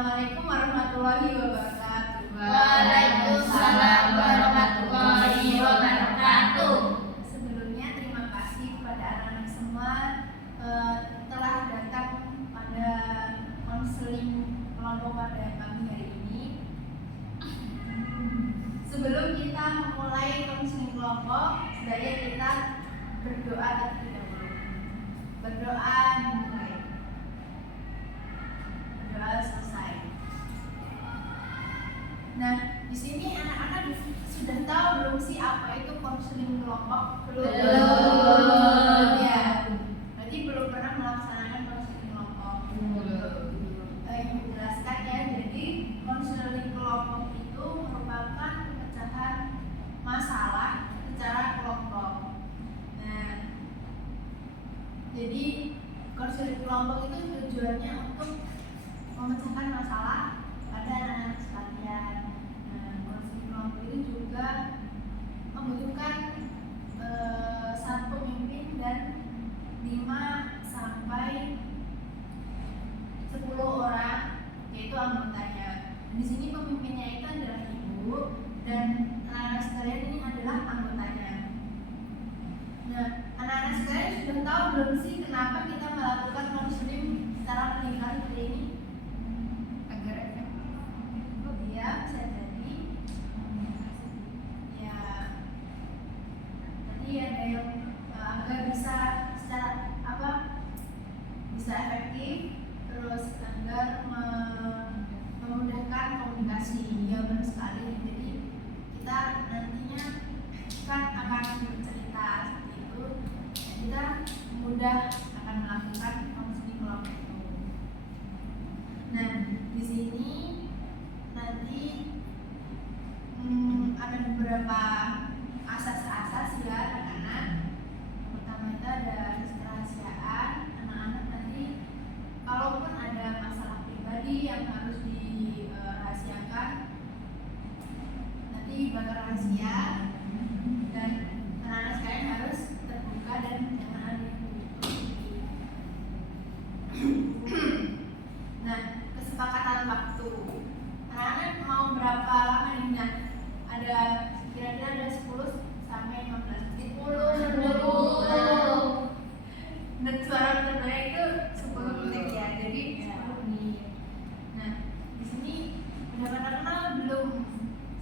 Assalamualaikum warahmatullahi wabarakatuh. Waalaikumsalam warahmatullahi wabarakatuh. Sebelumnya terima kasih kepada anak-anak semua telah datang pada konseling kelompok pada pagi hari ini. Sebelum kita memulai konseling kelompok, sebaiknya kita berdoa terlebih dahulu. Berdoa dimulai. Berdoa selesai. Nah, di sini anak-anak sudah tahu belum sih apa itu konseling kelompok? Belum. Ya, berarti belum pernah melaksanakan konseling kelompok. Ibu jelaskan ya. Jadi konseling kelompok itu merupakan pemecahan masalah secara kelompok. Nah, jadi konseling kelompok itu tujuannya untuk memecahkan masalah pada anak-anak sekalian. Nah, konseling kelompok itu juga membutuhkan 1 pemimpin dan 5 sampai 10 orang, yaitu anggotanya. Di sini pemimpinnya itu adalah ibu dan anak-anak sekalian ini adalah anggotanya. Nah, anak-anak sekalian sudah tahu belum sih kenapa kita melakukan konseling secara meningkat seperti ini? Agar efektif. Ya, bisa jadi. Ya, nanti ada yang agar bisa secara bisa efektif, terus agar memudahkan komunikasi. Ya, benar sekali. Jadi kita nantinya kan akan bercerita seperti itu, kita mudah akan melakukan konseling kelompok itu. Nah, di sini nanti ada beberapa asas-asas ya anak-anak. Pertama itu ada kerahasiaan. Anak-anak nanti kalaupun ada masalah pribadi yang harus dirahasiakan, nanti bakal rahasia dan anak-anak sekalian harus terbuka dan jangan ada yang ditutupi. Nah, kesepakatan waktu. Anak-anak mau berapa lama nih? Nah, ada kira-kira ada 10 sampai 15 10. Dan suara terbaik itu 10 menit ya. Jadi 10 menit. Nah, di sini udah pada kenal belum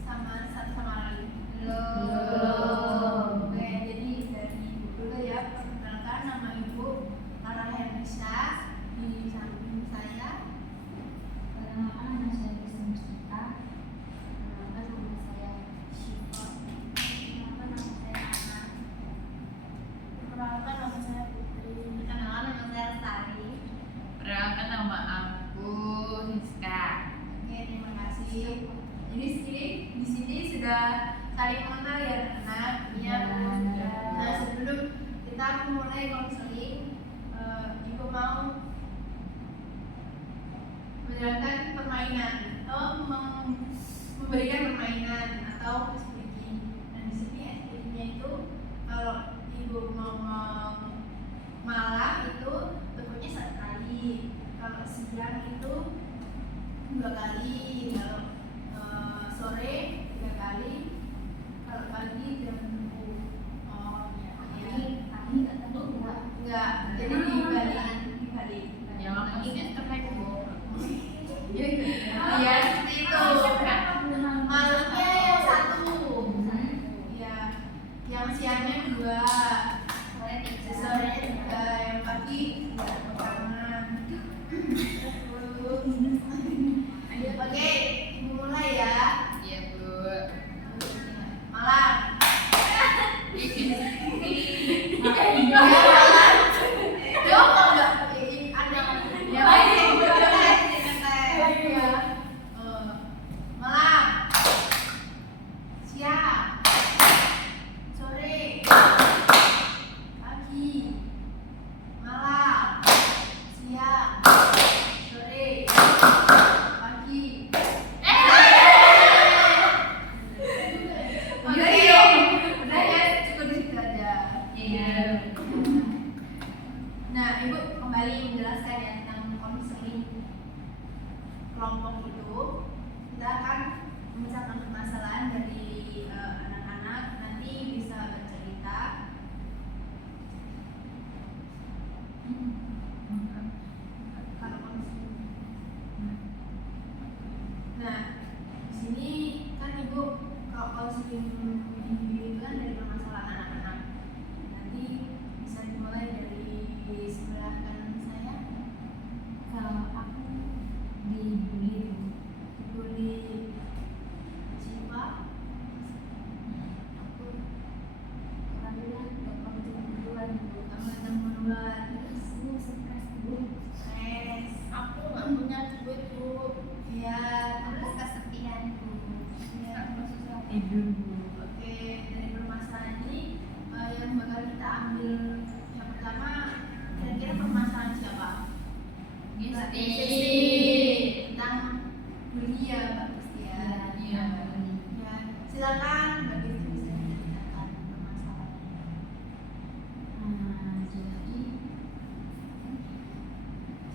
sama satu sama lain? Belum. Oke, jadi dari ibu dulu ya. Perkenalkan, nama ibu Lara Hernisha, di samping saya. Perkenalkan, nama saya Kristen Mustita. Perkenalkan, nama saya Syifa. Perkenalkan, nama saya Ana. Perkenalkan, nama saya Putri. Perkenalkan, nama saya Lestari. Perkenalkan, nama aku Hiska. Oke, terima kasih. Jadi di sini sudah saling mengenal ya anak. Iya. Nah, sebelum kita memulai konseling, ibu mau menjalankan permainan atau memberikan permainan atau speaking. Nah, di sini speakingnya itu kalau ibu ngomong malam itu bentuknya 1 kali, kalau siang itu 2 kali, kalau sore 3 kali, kalau pagi jam 10. Oh ya, Tadi nggak tentu enggak, jadi dibalik. Yang aku ini terkait Iya, seperti itu. Malamnya yang 1, ya, yang siangnya 2, sorenya 3, yang pagi 3 pertama. Oke, ibu mulai ya. Iya, Bu. Malam. Ini Malam. Yo, kok enggak ada ya baik. Malam. Siang. Sore. Pagi. Malam. Siang. Sore. Pagi. Oke, udah ya, cukup di situ aja. Iya. Nah, ibu kembali menjelaskan ya tentang konseling kelompok itu kita akan memecahkan permasalahan dari anak-anak, nanti bisa bercerita. Nah, di sini kan ibu kalau counseling individu itu kan dari permasalahan anak-anak. Nanti bisa dimulai dari sebelah kanan saya. Kalau aku dibully Dibully siapa? aku kurang bilang kamu duluan Kamu datang duluan. terus aku stres dulu Stres. Aku nggak punya duit bu. Iya, terus terus kesepianku ya, maksudnya dulu oke, dari permasalahan ini yang bakal kita ambil yang pertama, kira-kira permasalahan siapa? Mbak Desti tentang bully ya, Mbak Desti ya. Iya. Ya, silakan Mbak Desti bisa menceritakan permasalahannya.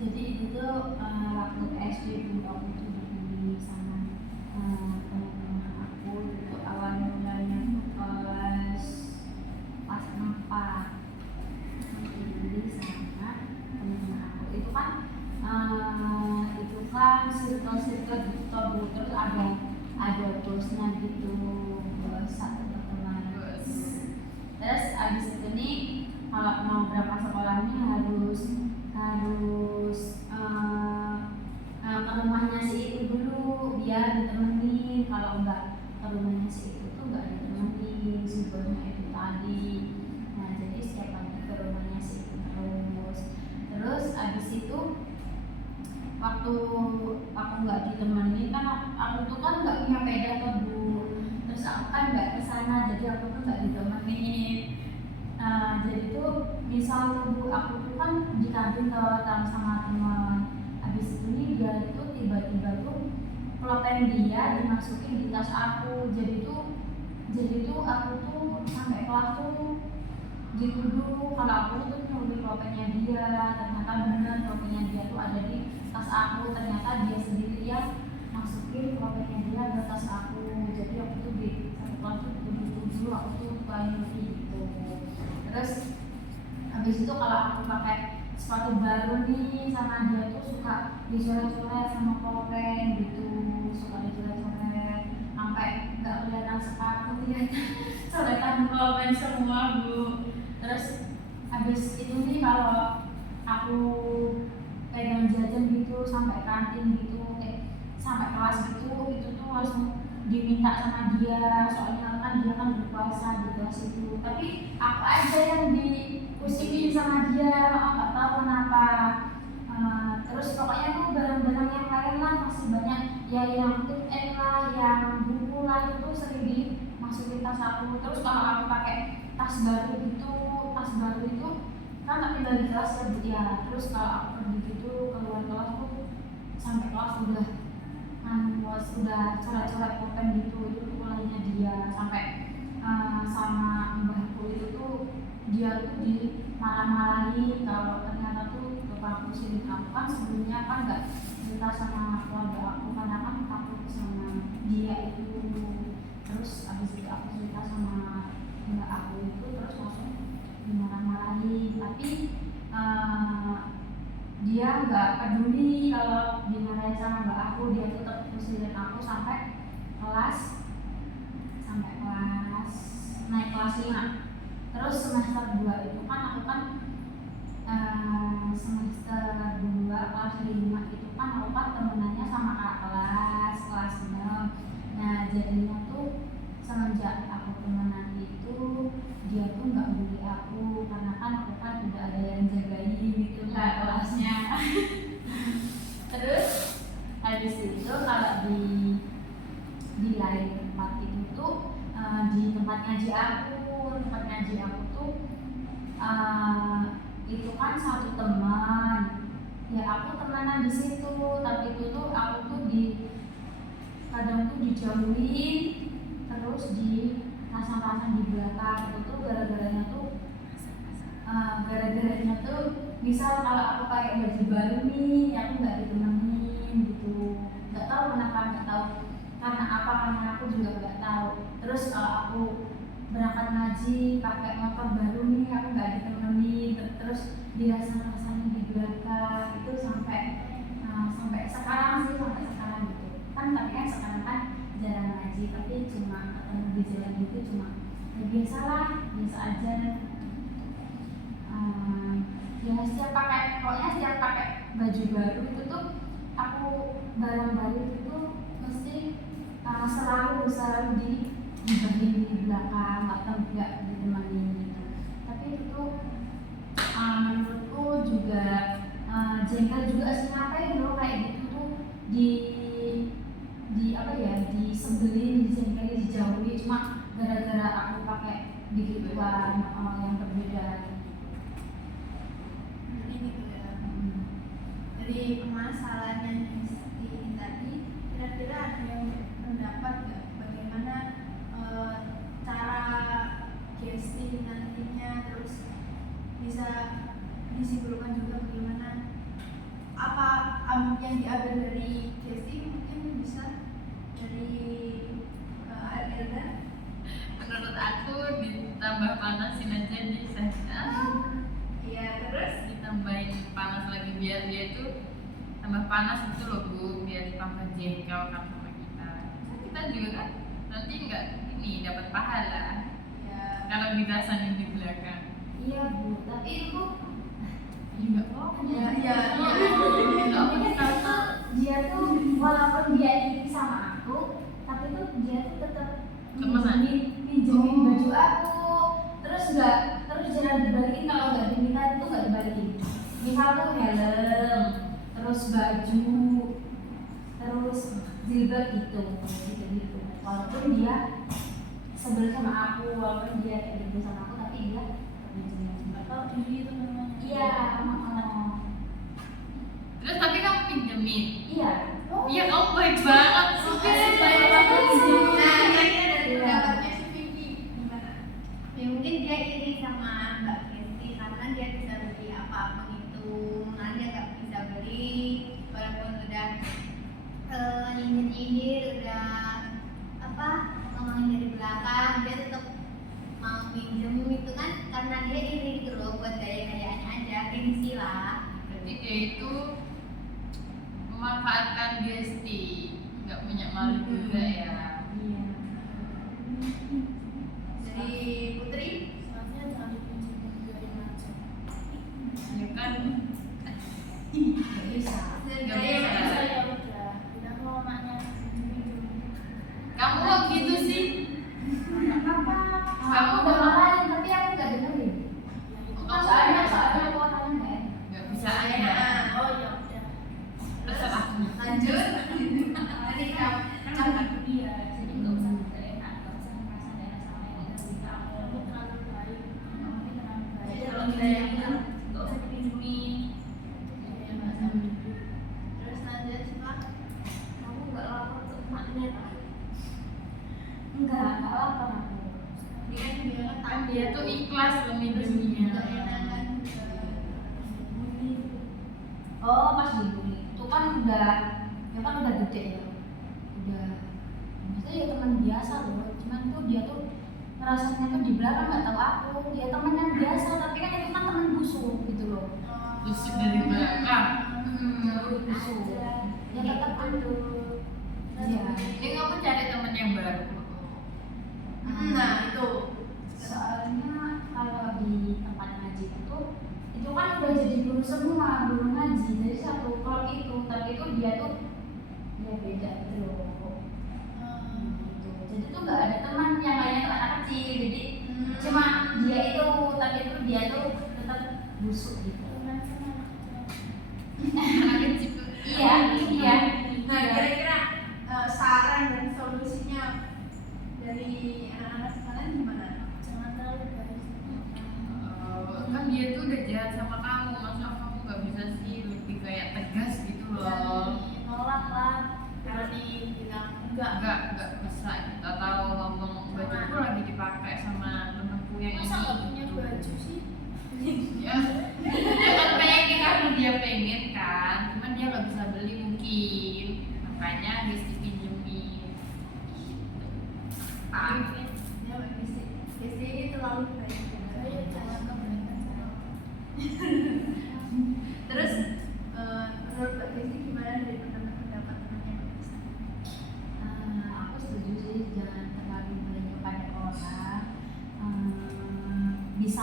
jadi itu tuh waktu SD dulu aku tuh dibully sama teman-teman aku itu awal mulanya tuh kelas 4 dibully sama teman-teman aku itu kan circle gitu Bu. Terus ada bosnya gitu, bos satu pertemanan. Terus abis itu nih kalau mau berangkat sekolahnya harus ke rumahnya si itu dulu biar ditemenin. Kalau enggak ke rumahnya si itu tuh enggak ditemenin si bosnya itu tadi. Nah jadi setiap pagi ke rumahnya si itu terus abis itu waktu aku nggak ditemenin kan aku tuh kan nggak punya sepeda tuh Bu. Terus aku kan nggak kesana jadi aku tuh nggak ditemenin. Jadi tuh misal tuh Bu, aku tuh kan di kantin tuh sama teman. Habis itu nih dia itu tiba-tiba tuh pulpen dia dimasukin di tas aku. Jadi tuh aku tuh sampai kelas tuh dituduh kalau aku tuh nyuri pulpennya dia. Ternyata benar pulpennya dia tuh ada di tas aku. Ternyata dia sendiri yang masukin pulpennya dia ke tas aku. Jadi aku tuh di satu kelas tuh dituduh aku tuh kayak gitu. Terus habis itu kalau aku pakai sepatu baru nih sama dia tuh suka dicoret-coret sama pulpen gitu, suka dicoret-coret sampai nggak kelihatan sepatu dia coretan pulpen semua Bu. Terus habis itu nih kalau aku pegang jajan gitu sampai kantin gitu sampai kelas gitu itu tuh langsung diminta sama dia, soalnya kan dia kan berpuasa di kelas itu. Tapi aku aja yang dipusingin sama dia, nggak tahu kenapa. Terus pokoknya tuh barang-barang yang lain lah masih banyak ya, yang tip lah, yang buku lah itu sering dimasukin tas aku. Terus kalau aku pakai tas baru itu kan tak tinggal di kelas ya Bu ya. Terus kalau aku pergi gitu keluar kelas tuh sampai kelas udah coret-coret pulpen gitu. Itu tuh mulainya dia sampai sama mbahku itu tuh dia tuh dimarah-marahin kalau ternyata tuh bapak aku sini. Aku kan sebelumnya kan nggak cerita sama keluarga aku karena kan takut sama dia itu. Terus abis itu aku cerita sama mbak aku itu terus langsung dimarah-marahin. Tapi dia nggak peduli kalau dimarahin sama mbak aku. Dia tetap usilin aku sampai naik kelas 5. Terus semester 2 itu kan aku kan semester 2 kelas 5 itu kan aku kan temenannya sama kakak kelas 6. Nah jadinya tuh semenjak aku temenan itu dia tuh nggak bully aku karena kan aku kan udah ada yang jagain gitu kak kelasnya. Terus habis itu kalau di lain tempat itu tuh di tempat ngaji aku tuh itu kan satu teman ya, aku temenan di situ. Tapi itu tuh aku tuh kadang tuh dijauhin terus di pasang-pasang di belakang. Itu tuh gara-garanya tuh misal kalau aku pakai baju baru nih aku nggak ditemenin gitu. apa karena aku juga nggak tahu. Terus kalau aku berangkat ngaji pakai motor baru nih, aku nggak ditemenin, terus dirasa-rasanya di belakang itu sampai sekarang sih, sampai sekarang gitu kan. Tapi kan sekarang kan jarang ngaji, tapi cuma ketemu di jalan gitu, cuma ya biasa aja. Ya setiap pakai baju baru itu tuh aku barang baru itu tuh mesti selalu dibagiin di belakang, nggak ditemani gitu. Tapi itu tuh menurutku juga jengkel juga sih, ngapain lo kayak gitu tuh di apa ya, disebelin, dijengkelin, dijauhi cuma gara-gara aku pakai begituan yang berbeda. Jadi gitu ya. Dari permasalahan yang ini tadi, kira-kira ada yang pendapat nggak bagaimana cara casting nantinya, terus bisa disimpulkan juga bagaimana apa yang diambil dari casting, mungkin bisa dari Elda. Menurut aku ditambah panasin aja bisa. Iya, terus Ditambahin panas lagi biar dia tuh tambah panas gitu loh Bu, biar tambah jengkel kan sama kita. Kan kita juga kan nanti nggak ini dapat pahala ya kalau dirasain di belakang. Iya Bu, tapi itu Juga kok. ya tapi kan dia tuh walaupun dia iri sama aku, tapi tuh dia tuh tetap Temenan. pinjemin baju aku, terus jarang dibalikin. Kalau nggak diminta itu nggak dibalikin. Misal tuh helm, terus baju, terus jilbab gitu. Walaupun dia sebel sama aku, walaupun dia kayak gitu sama aku, tapi dia pinjemin. atau ini itu memang Iya, Terus tapi kamu pinjemin. iya. Iya kamu baik banget sih. Baik banget sih. Nah, kira-kira dari Iya. pendapatnya si Vivi gimana? Ya mungkin dia iri sama Mbak Kesti karena dia bisa beli apapun itu, nah dia nggak bisa beli walaupun udah nyindir-nyindir, udah apa ngomongin dari belakang, dia tetap mau pinjem itu kan karena dia iri gitu loh, buat gaya-gayaannya aja, gengsi lah. Berarti dia itu memanfaatkan Gesti, nggak punya malu juga ya. Iya. Dari Putri, Soalnya jangan dipinjam aja. Ya kan. Nggak bisa. dari Nggak Gaya bisa. Mas. Ya udah, bilang mau maknya Kamu kok gitu sih? Kamu udah marahin, tapi aku nggak dengerin. Kamu Soalnya aku orangnya nggak enak. nggak bisa Saya, aja. oh ya udah. Terserah. lanjut. Tadi kamu Kan aku dia, jadi nggak usah nggak enak, nggak usah merasa nggak enak sama yang udah kita. Kamu terlalu baik. Kamu terlalu baik. Jadi Kalau kalau kita kita yang yang bilang nggak usah dipinjemin. terus lanjut Pak. Kamu nggak lapor ke emaknya tak? Nggak lapor aku. Dia kan Dia tuh ikhlas loh minjemnya. nggak enakan juga. Oh pas dibully, itu kan udah, ya kan udah gede ya, udah, maksudnya ya teman biasa loh, cuman tuh dia tuh ngerasanya tuh di belakang nggak tahu aku, dia temen yang biasa, tapi kan itu kan temen busuk gitu loh. Tusuk dari belakang. Busuk. Ya tetap ada. Iya. Ini kamu cari temen yang baru. Nah itu Soalnya kalau di tempat ngaji itu kan udah jadi guru semua, guru ngaji, jadi satu klub itu, tapi itu dia tuh ya beda gitu loh. Gitu. Jadi tuh nggak ada teman yang lainnya tuh anak kecil, jadi cuma dia itu, tapi itu dia tuh tetap busuk gitu. Anak kecil. Iya, iya. Nah, kira-kira saran dan solusinya dari anak-anak sekarang gimana? Jangan terlalu baik. Kan dia tuh udah jahat sama kamu, masa kamu nggak bisa sih lebih kayak tegas gitu loh. Nolak lah karena dibilang Enggak bisa. Kita tahu ngomong baju tuh lagi dipakai sama temanku yang masa nggak ini. punya baju sih? Ya, dia kan pengen karena dia pengen kan, cuman dia nggak bisa beli mungkin, makanya harus dipinjemin.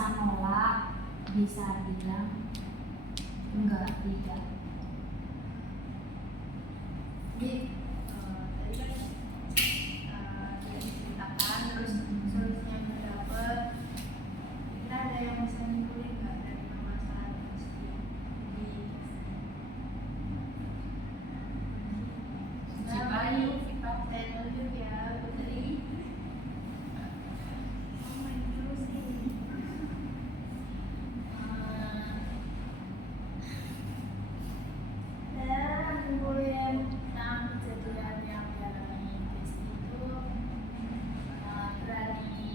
bisa nolak, bisa bilang enggak, tidak. Jadi tadi kan sudah diceritakan, terus solusinya yang dapat. Kira ada yang bisa nyimpulin nggak dari permasalahan Gusti di Cipai, Cipai. saya tunjuk ya Putri. Oh, main dulu sih. Dan kemudian tentang kejadian yang dialami Gusti itu berani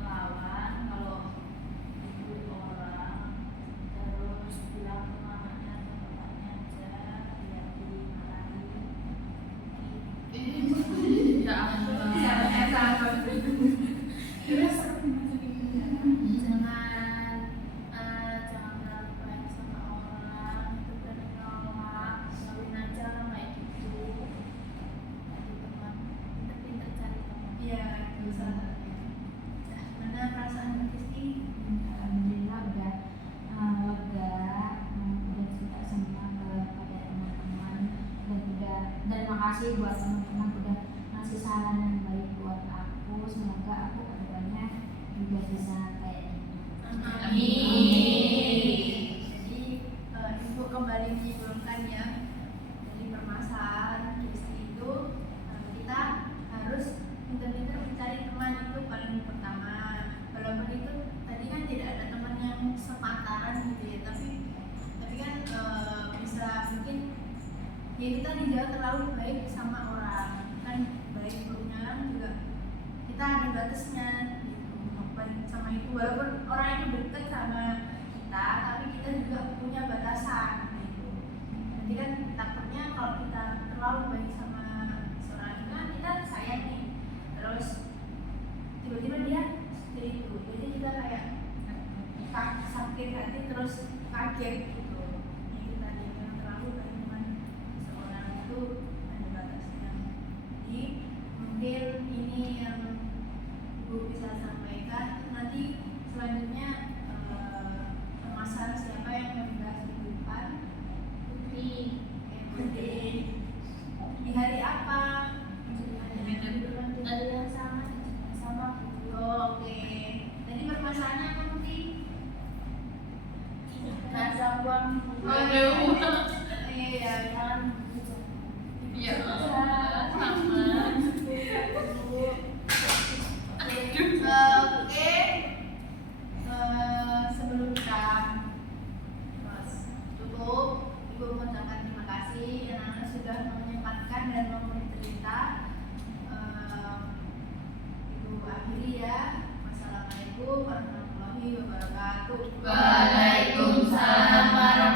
melawan kalau dibully orang, terus bilang ke mamanya atau bapaknya aja biar dimarahi. Ya ampun. Terus jangan terlalu baik sama orang, itu berani nolak, jauhin aja orang kayak gitu. Jadi teman, pinter-pinter cari teman. Iya, itu salah satunya. Nah, mana perasaan Kristi? Alhamdulillah udah lega, udah cerita semua kepada teman-teman, dan makasih buat teman-teman udah ngasih saran yang baik buat aku. Semoga aku kedepannya juga bisa kayak gitu. Amin. Jadi ibu kembali menyimpulkan ya, dari permasalahan Kristi itu kita harus pintar-pintar mencari teman, itu paling pertama. Walaupun itu tadi kan tidak ada teman yang sepantaran gitu ya, tapi kan bisa mungkin ya kita tidak terlalu baik sama orang, kan baik buruknya juga kita ada batasnya gitu, baik sama itu walaupun orang itu dekat sama kita, tapi kita juga punya batasan gitu. Nanti kan takutnya kalau kita terlalu baik sama seorang itu kan kita sayang nih, terus tiba-tiba dia seperti itu, jadi kita kayak sakit hati terus kaget gitu. Ini kita jangan terlalu baik dengan seorang itu, ada batasnya. Jadi mungkin ini yang Ibu bisa sampaikan. Nanti selanjutnya permasalahan siapa yang membahas minggu depan? Putri. Putri. Di hari apa? Hari yang sama. Oh, oke. Tadi permasalahannya apa Putri? Rasa buang. Aduh. Iya, jangan. Ya Sama. Oke. Sebelum kita tutup, Ibu mengucapkan terima kasih anak-anak sudah menyempatkan dan mau bercerita. Ibu akhiri ya. Wassalamualaikum warahmatullahi wabarakatuh. Waalaikumsalam warahmatullahi